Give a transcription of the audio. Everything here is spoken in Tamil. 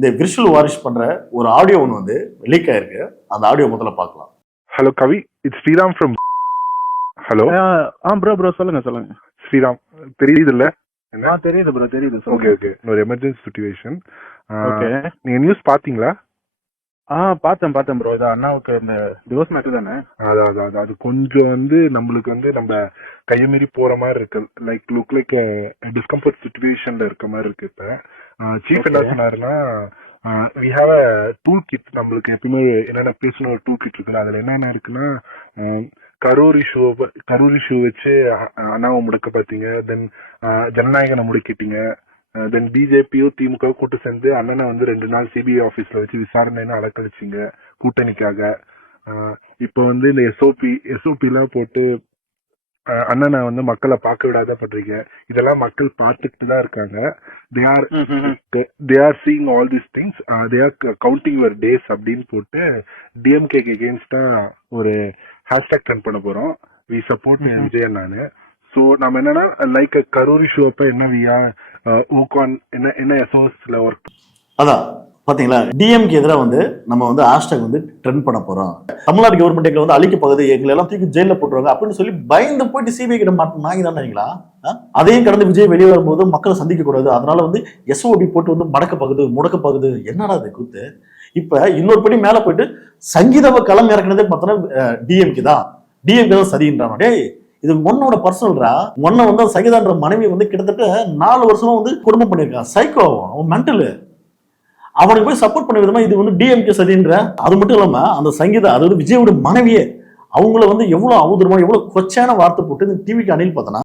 இந்த விஷுவல் வாரிஷ் பண்ற ஒரு ஆடியோ ஒன்று வந்து லீக் ஆயிருக்கு. அந்த ஆடியோ முதல்ல பார்க்கலாம். Hello Kavi, it's Sriram from. Hello bro சொல்லுங்க. ஸ்ரீராம் தெரியுது இல்ல? தெரியுது ப்ரோ, தெரியுது. ஓகே. ஒரு எமர்ஜென்சி சிச்சுவேஷன். ஓகே, நீங்க நியூஸ் பாத்தீங்களா? பார்த்தேன் ப்ரோ. இது அண்ணாவுக்கு இந்த டிவோர்ஸ் மேட்டர் தானே? அது கொஞ்சம் வந்து நம்மளுக்கு வந்து நம்ம கையமீறி போற மாதிரி இருக்கு. லுக் லைக் டிஸ்கம்ஃபர்ட் சிச்சுவேஷன்ல இருக்க மாதிரி இருக்கு. இப்ப சீஃப் என்ன சொன்னாருன்னா, we have a tool kit. நம்மளுக்கு எப்பவுமே என்னென்ன பேசணும் ஒரு டூல் கிட் இருக்குல்ல, அதுல என்னென்ன இருக்குன்னா, கரூர் இஷ்யூ வச்சு அண்ணாவை முடக்க பாத்தீங்க, தென் ஜனநாயகனை முடக்கிட்டீங்க, தென் பிஜேபியோ திமுக கூட்டு சேர்ந்து அண்ணனை வந்து 2 நாள் சிபிஐ ஆபீஸ்ல வச்சு விசாரணைன்னு அலக்கழிச்சிங்க கூட்டணிக்காக. இப்ப வந்து இந்த எஸ்ஓபி எல்லாம் போட்டு அண்ணனை வந்து மக்களை பார்க்க விடாத பண்றீங்க. இதெல்லாம் மக்கள் பார்த்துட்டு தான் இருக்காங்க. they are seeing all these things, they are counting your days அப்படின்னு போட்டு டிஎம்கே அகேன்ஸ்டா ஒரு ஹேஷ்டாக் ட்ரெண்ட் பண்ண போறோம். வி சப்போர்ட் விஜய் அண்ணானு. சோ நம்ம என்னன்னா லைக் கரூர் இஷ்யூ அப்ப என்ன எஸ்ஓஎஸ்ல ஒர்க். அதான் பாத்தீங்களா, டிஎம்கே எதிராக வந்து நம்ம வந்து ஹேஷ்டாக் வந்து ட்ரெண்ட் பண்ண போறோம். தமிழ்நாடு கவர்மெண்ட் எங்களை வந்து அழிக்க போகுது, எங்களை எல்லாம் தூக்கி ஜெயில போட்டுருவாங்க அப்படின்னு சொல்லி பயந்து போயிட்டு சிபிஐ கிட்ட மாட்டினாங்களா? அதையும் கடந்து விஜய் வெளியே வரும்போது மக்களை சந்திக்க கூடாது, அதனால வந்து எஸ்ஓபி போட்டு வந்து முடக்க போகுது. என்னடா அது கூத்து? இப்ப இன்னொரு படி மேல போயிட்டு சங்கீதாவை களம் இறக்குனதே பார்த்தோன்னா டிஎம்கே தான் சரின்றான். டேய், இது உன்னோட பர்சனல்ரா. உன்னை வந்து சங்கீதான்ற மனைவி வந்து கிட்டத்தட்ட 4 வருஷமா வந்து குடும்பம் பண்ணியிருக்கான். சைக்கோ, அவன் மென்டலு. அவனுக்கு போய் சப்போர்ட் பண்ண விதமா இது வந்து டிஎம்கே சரின்ற. அது மட்டும் இல்லாம அந்த சங்கீதா, அதாவது விஜயோட மனைவியே, அவங்கள வந்து எவ்வளவு அவதூறமா எவ்வளவு கொச்சான வார்த்தை போட்டு டிவிக்கு அணில் பார்த்தனா